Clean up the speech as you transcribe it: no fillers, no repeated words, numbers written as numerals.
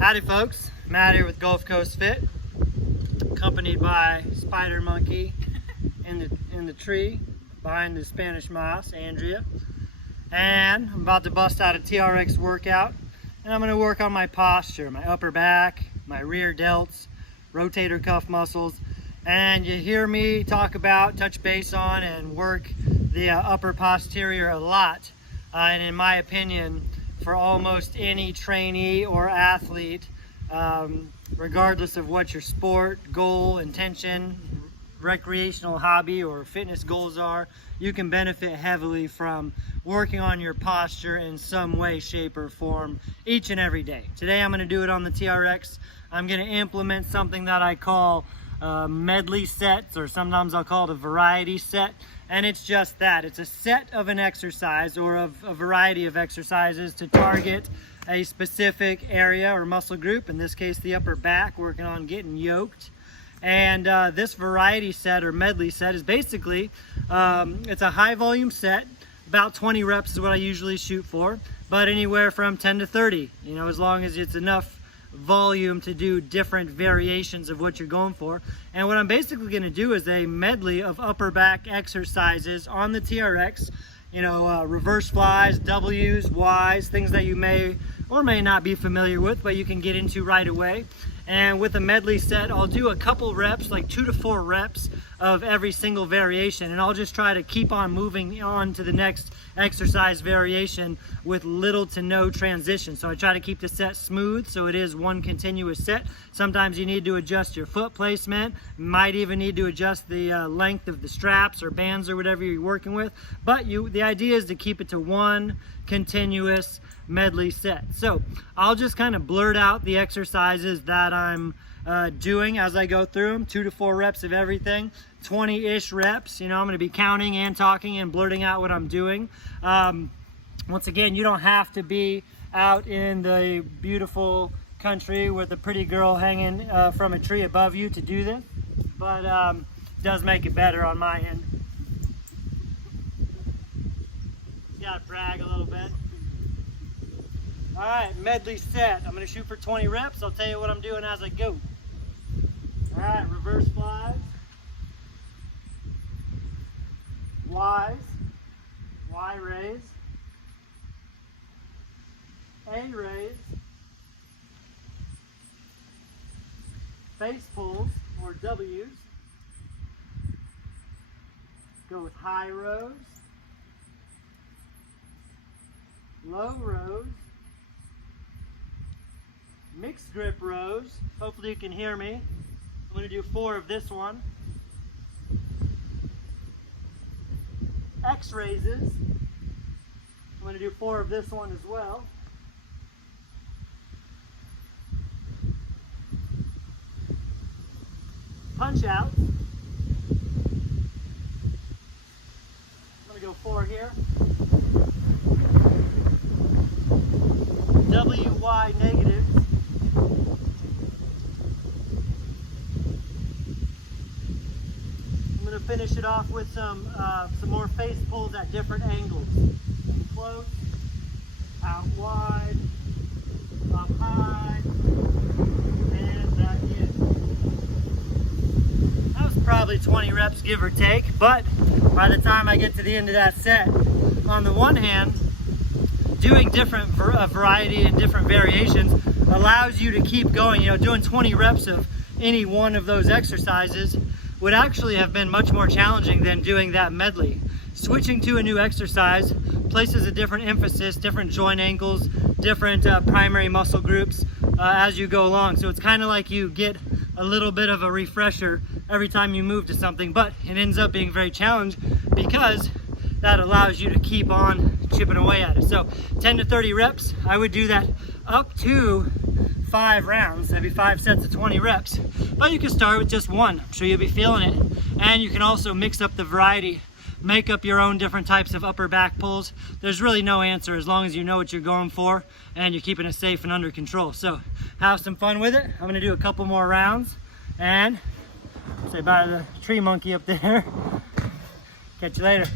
Howdy folks, Matt here with Gulf Coast Fit, accompanied by Spider Monkey in the tree behind the Spanish moss, Andrea. And I'm about to bust out a TRX workout, and I'm going to work on my posture, my upper back, my rear delts, rotator cuff muscles. And you hear me talk about, touch base on, and work the upper posterior a lot. And in my opinion, for almost any trainee or athlete, regardless of what your sport, goal, intention, recreational hobby, or fitness goals are, you can benefit heavily from working on your posture in some way, shape, or form each and every day. Today I'm going to do it on the TRX. I'm going to implement something that I call medley sets, or sometimes I'll call it a variety set. And it's just that. It's a set of an exercise or of a variety of exercises to target a specific area or muscle group, in this case the upper back, working on getting yoked. And this variety set or medley set is basically, it's a high volume set. About 20 reps is what I usually shoot for, but anywhere from 10 to 30, you know, as long as it's enough volume to do different variations of what you're going for. And what I'm basically going to do is a medley of upper back exercises on the TRX, you know, reverse flies, W's, Y's, things that you may or may not be familiar with, but you can get into right away. And with a medley set, I'll do a couple reps, like 2 to 4 reps of every single variation, and I'll just try to keep on moving on to the next exercise variation with little to no transition. So I try to keep the set smooth so it is one continuous set. Sometimes you need to adjust your foot placement, might even need to adjust the length of the straps or bands or whatever you're working with, but the idea is to keep it to one continuous medley set. So I'll just kind of blurt out the exercises that I'm doing as I go through them. 2 to 4 reps of everything, 20-ish reps. You know, I'm going to be counting and talking and blurting out what I'm doing. Once again, you don't have to be out in the beautiful country with a pretty girl hanging from a tree above you to do this, but it does make it better on my end. Gotta brag a little bit. All right, medley set. I'm going to shoot for 20 reps. I'll tell you what I'm doing as I go. All right, reverse flies, Y's, Y raise, A raise, face pulls or W's. Go with high rows, low rows, mixed grip rows. Hopefully you can hear me. I'm going to do 4 of this one. X raises. I'm going to do 4 of this one as well. Punch outs. I'm going to go 4 here. WY negatives. I'm going to finish it off with some more face pulls at different angles. In close, out wide, up high, and back in. That was probably 20 reps, give or take, but by the time I get to the end of that set, on the one hand, doing different variety and different variations allows you to keep going. You know, doing 20 reps of any one of those exercises would actually have been much more challenging than doing that medley. Switching to a new exercise places a different emphasis, different joint angles, different primary muscle groups as you go along. So it's kind of like you get a little bit of a refresher every time you move to something, but it ends up being very challenging because that allows you to keep on chipping away at it. So 10 to 30 reps, I would do that up to 5 rounds. That'd be 5 sets of 20 reps. But you can start with just 1. I'm sure you'll be feeling it. And you can also mix up the variety, make up your own different types of upper back pulls. There's really no answer as long as you know what you're going for and you're keeping it safe and under control. So have some fun with it. I'm gonna do a couple more rounds and say bye to the tree monkey up there. Catch you later.